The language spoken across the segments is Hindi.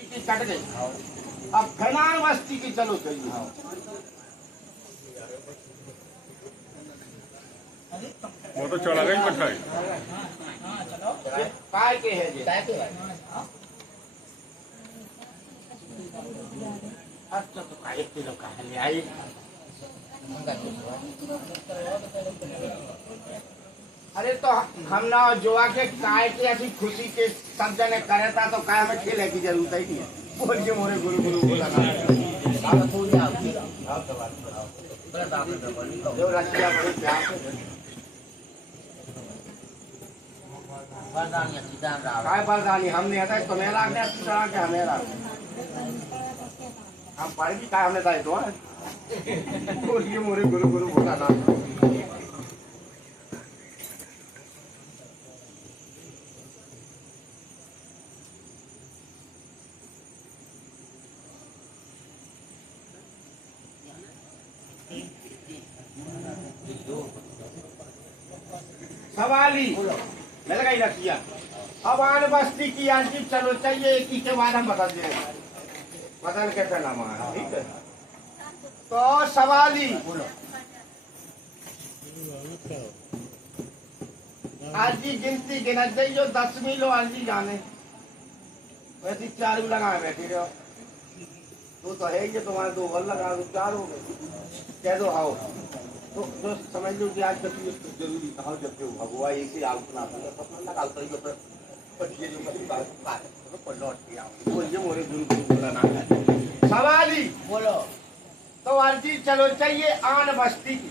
की कट गई, अब फैनान बस्ती की चलो चाहिए। वो तो चढ़ा गई मिठाई काय के है जी? अच्छा तो काय किलो का है ले आई। अरे तो हम ना जोआ के काय की ऐसी खुशी के सब जने करे था तो काय में खेले की जरूरत ही नहीं है। बोल के मोरे गुरु गुरु बोला ना जो रखिया बड़ी प्यार काय बरदानी हमने आता तो मेरा आगे तरह के हमेरा हम पढ़ भी काय हमने दाई तो बोल के मोरे गुरु गुरु बोला ना सवाली मैं लगाई रखिया। अब आन बस्ती की आंटी चलो चाहिए एक ही के बाद हम बता दे बदल के पहला मार ठीक है। तो सवाली आज की गिनती गिना जाइए 10वीं लो आज जी जाने वैसे 4 भी लगा बैठे रहो तो है ये तुम्हारे 2 बल लगा 4 हो गए कह दो आओ तो जो समझ लो कि आज तक जरूरी कहा जब भगवा ऐसे आलोचना लगा ये जो बात तो लौट के आओ ये मोरे गुरु गुरु बोला ना सवाली बोलो। तो अर्जी चलो चाहिए आन बस्ती की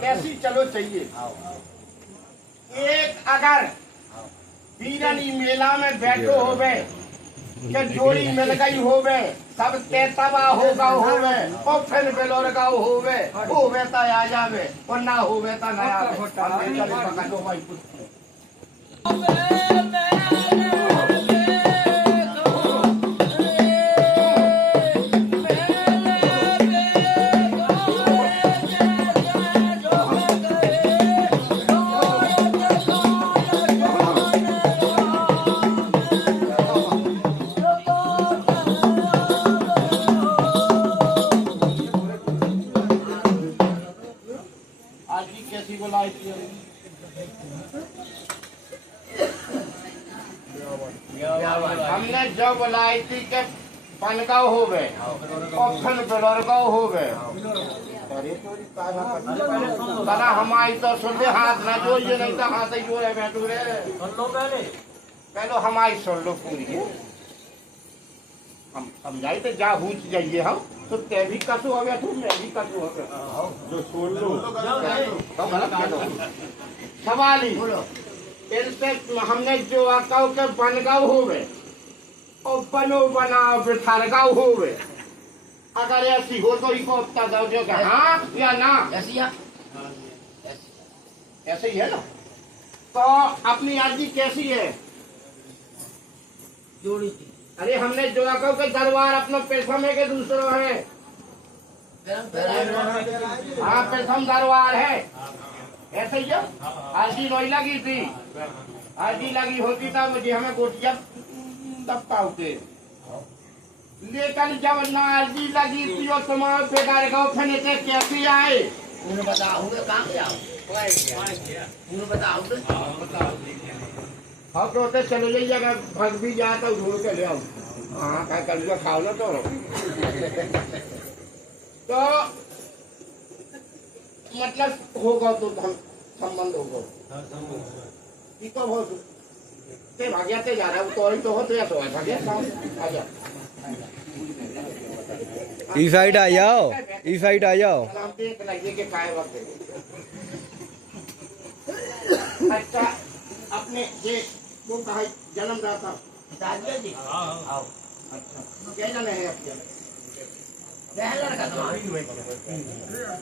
कैसी चलो चाहिए। एक अगर बीरनी मेला में बैठो हो गए के जोड़ी मिल गई होवे सब तेतवा होगा होवे और फिर बेलोरगा होवे ता आ जावे और ना होवे ता ना आवे। हमने जो बोलाई थी के पनगाव हो गए और बेलरगाव हो गए तना हमारी तो सुन ले हाथ ना जो ये नहीं तो हाथ ही जो है बैठू रे पहले हमारी सुन लो पूरी हम समझाई तो जा पूछ जाइए हम तो ते भी कसू हो गया तू मैं भी कसू हो गया जो सुन लो तो गलत कह दो सवाल ही इनसे हमने जो आकाओ के बनगाव हो गए और बनो बनाओ बिठारगाव हो गए अगर ऐसी हो तो इको उत्तर दो जो कि हाँ या ना ऐसी ऐसे ही है ना। तो अपनी आजी कैसी है जोड़ी थी। अरे हमने जो आकाओ के दरबार अपना पेशम है के दूसरों है हाँ पेशम दरबार है ऐसे ही है। आजी नहीं लगी थी आजी लगी होती था मुझे हमें गोटिया दबका के लेकिन जब नाजी लगी थी और तुम्हारे बेकार गाँव फने से कैसे आए उन्हें बताओगे कहाँ से आओ उन्हें बताओगे हाँ तो चलो जाइएगा भग भी जाता हूँ ढूंढ के ले आओ हाँ क्या कर खाओ ना तो मतलब होगा तो हम संबंध होगा ठीक है बहुत ते भाग्या ते जा रहा है तो ही तो होते या तो है भाग्या आ जा इस साइड आ जाओ इस साइड आ जाओ देख लगे के काय वक्त अच्छा अपने ये वो कहा जन्मदाता पिताजी जी आओ अच्छा क्या जाने है आपके लड़का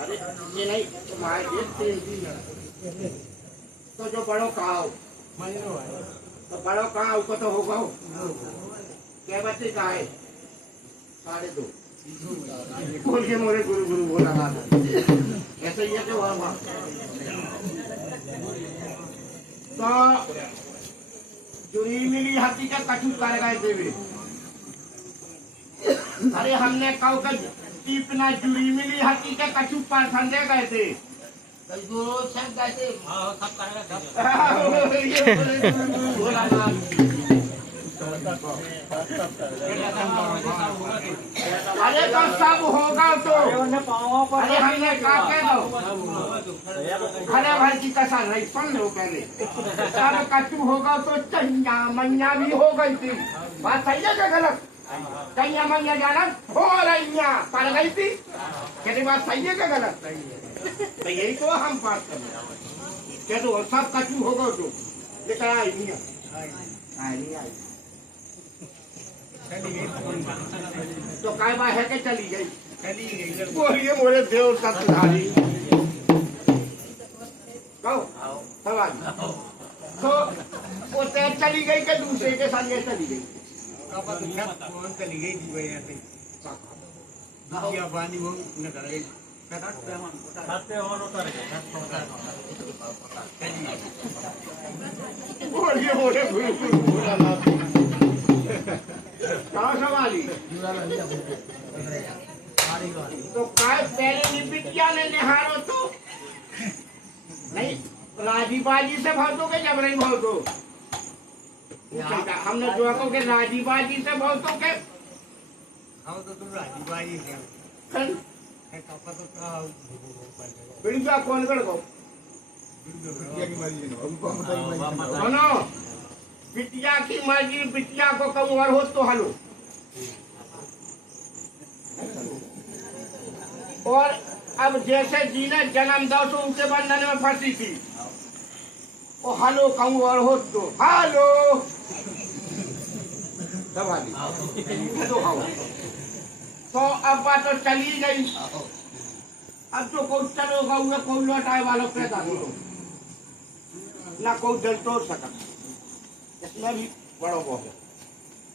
अरे ये नहीं तुम्हारे तो जो बड़ो कहा तो बड़ो कहा उसको तो होगा क्या बच्चे का है 2.5 बोल के मोरे गुरु गुरु बोला था ऐसे ही है जो वहाँ तो चुरी मिली हकीकत कछु कर गए देवे अरे हमने कहो कि इतना जुड़ी मिली हकी के कछु परसन दे गए थे अरे तो सब होगा तो अरे हमने कहा के दो खड़े भर की कसा नहीं सुन लो पहले सब कछु होगा तो चैया मैया भी हो गई थी बात सही है क्या गलत चैया मैया जाना हो रही पड़ गई थी कहते बात सही है क्या गलत तो यही तो हम बात कर रहे हैं तो सब कछु होगा तो लेकर आई नहीं आई तो काय बात है कि चली गई बोलिए मोरे देव सतधारी कहो सवाल तो वो तय चली गई कि दूसरे के संगे चली गई चली गई थी वही ऐसे पानी वो न कर गई बोलिए मोरे कहाँ सवाली तो काय पहले बिटिया ने निहारो तो नहीं राजी बाजी से भाव तो के जब नहीं भाव तो हमने जो को के राजी बाजी से भाव तो के हम तो तुम राजी बाजी है पापा तो का बिटिया कौन कर को सुनो बिटिया की मर्जी बिटिया को कहूँ और हो तो हलो और अब जैसे जीने जन्म दो तो उनके बंधन में फंसी थी वो हलो कहूँ और हो तो हलो तो अब बात तो चली गई अब तो कोई चलो कहूँ कोई लौटाए वालों पैदा करो ना कोई दिल तोड़ सका इसमें भी बड़ो बहुत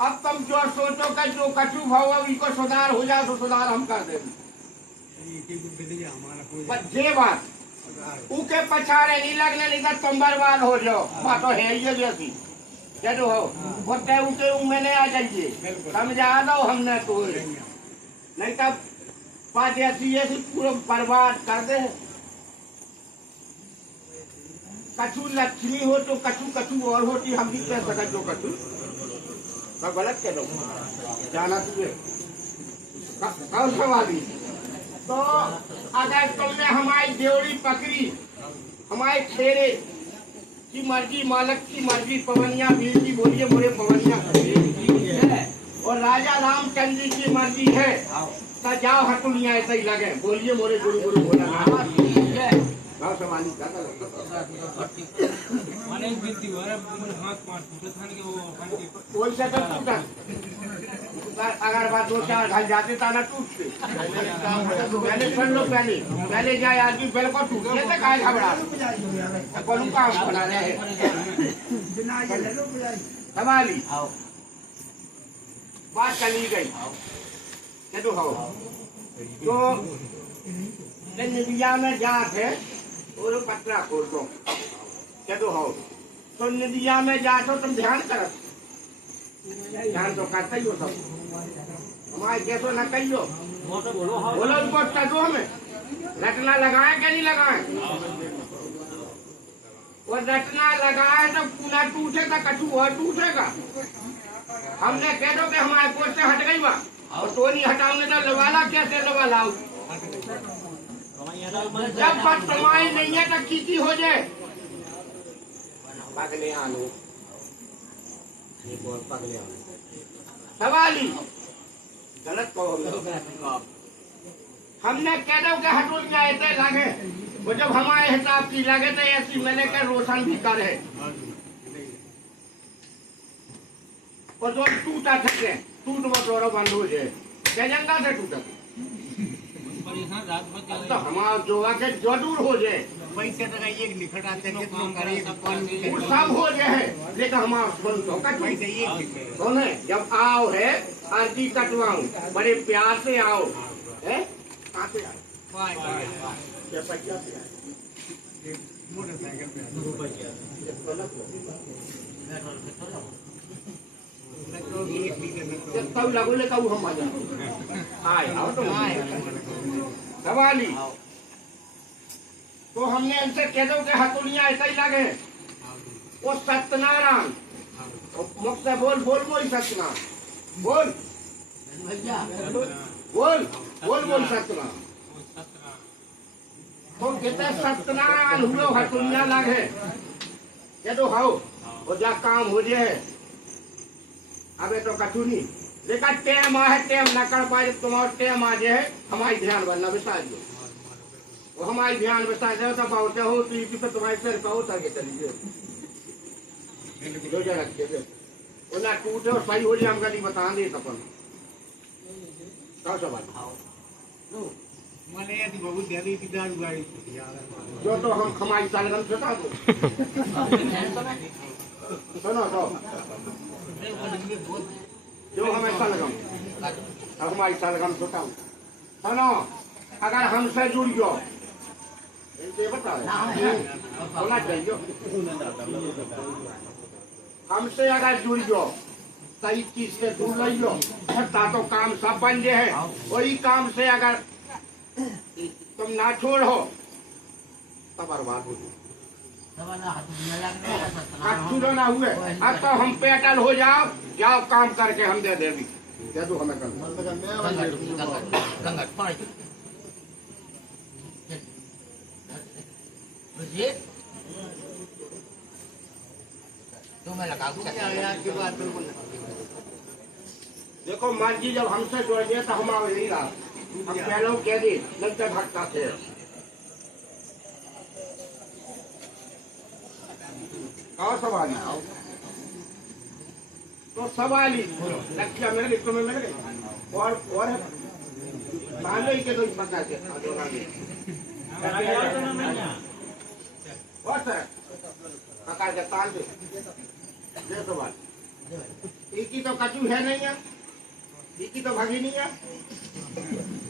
अब तुम जो सोचो कि जो कछु भाव को सुधार हो जाए तो सुधार हम कर देंगे बस ये बात उनके पछाड़े नहीं लगने नहीं तो तुम बर्बाद हो जाओ बात तो है ये जैसी चलो हो बोलते उनके मैंने आ जाइए समझा दो हमने तो नहीं तब बात ऐसी ऐसी पूरा बर्बाद कर दे कछु लक्ष्मी हो तो कछु कछु और होती हम भी कह सकते जो कछु तो गलत कह दो जाना तुझे कौन सवाली तो अगर तुमने हमारी देवड़ी पकड़ी हमारे खेरे की मर्जी मालक की मर्जी पवनिया वीर की बोलिए बोले पवनिया और राजा रामचंद्र जी की मर्जी है तो जाओ हटुनिया ऐसा ही लगे बोलिए मोरे गुरु गुरु बोला अगर बात दो चार घर जाते था ना टूटते पहले सुन लो पहले जाए आदमी बिल्कुल टूटते थे काय घबरा कौन काम बना रहे हैं संभाली बात चली गई तो हो तो नदिया में जाते और पत्रा खोल दो तो हो तो नदिया में जाते तुम ध्यान करो ध्यान तो करते ही हो सब हमारे जैसो न कहियो बोलो उनको दो हमें रटना लगाए क्या नहीं लगाए और रटना लगाए तो पूरा टूटेगा कछु और टूटेगा हमने कह दो कि हमारे पोस्ट से हट गई बा और तो नहीं हटाऊंगे तो लवाला कैसे लवालाऊ जब बात कमाई नहीं है तो की हो जाए पगले आलू सवाली गलत कहो हमने कह दो कि हटूल जाए थे लगे वो जब हमारे हिसाब की लगे थे ऐसी मैंने कर रोशन भी करे और जो टूटा थे टूट वो दोनों बंद हो जाए क्या जंगा से टूटा तो हमारा जो आके जरूर हो जाए पैसे तो एक निकट आते थे तो वो सब हो जाए लेकिन हमारा पैसे एक सोने जब आओ है अर्जी कटवाऊं बड़े प्यार से आओ है कहाँ से आओ मोटरसाइकिल पे तो भी एक लीटर न तो तब लगो ले कहू हम आ जाओ आए आओ तो सवाली तो हमने इनसे कह दो कि हथुलियां ऐसा ही लगे वो सत्यनारायण मुख से बोल बोल मोई सत्यनारायण बोल बोल बोल बोल सत्यनारायण तो कहते सत्यनारायण हुए हथुलियां लगे कह दो हाओ वो जा काम हो जाए अबे तो कछु नहीं लेकिन टेम है टेम न कर पाए तुम्हारा टेम आ जाए हमारी ध्यान बनना बिता दो वो हमारी ध्यान बता दो तो पहुंचे हो तो इसी पे तुम्हारे सिर पे उतर के चलिए दो जगह रखिए वो ना टूटे और सही हो जाए हम गली बता दे अपन क्या सवाल मैंने ये बहुत ज्यादा की दारू गाड़ी यार जो तो हम हमारी सालगम छुटा दो सुनो तो जो हमें सालगम हमारी सालगम छुटाओ सुनो अगर हमसे जुड़ जाओ इनसे बताओ बोला चाहिए हमसे अगर जुड़ जाओ सही चीज से दूर ले लो तो काम सब बन जाए है वही काम से अगर तुम ना छोड़ो तब बर्बाद हो जाओ ना हुए अब तो हम पेटल हो जाओ जाओ काम करके हम दे देवी दे दो हमें देखो मान जी जब हमसे जुड़ गए तो हम यही रहा हम पहले कह दी लगता भटका थे और सवाल तो सवाल ही लक्ष्य मेरे गए तुम्हें मेरे गए और पहले ही के तो पता है और सर पकड़ के ताल दे सवाल एक ही तो कचू है नहीं है एक ही तो भागी नहीं है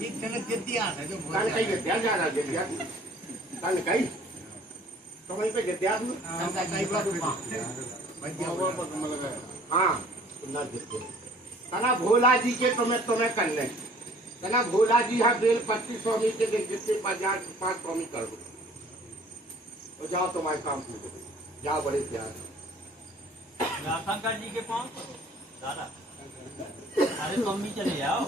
एक चलत जतिया है जो कल कहीं गद्या जा रहा गद्या कल कहीं तो वहीं पे गद्या हाँ कहना भोला जी के तुम्हें करने कहना भोला जी है बेल 25 स्वामी के जितने 5 स्वामी कर दो तो जाओ तुम्हारे काम पूरे जाओ बड़े प्यार शंकर जी के पाँव दादा अरे तुम भी चले जाओ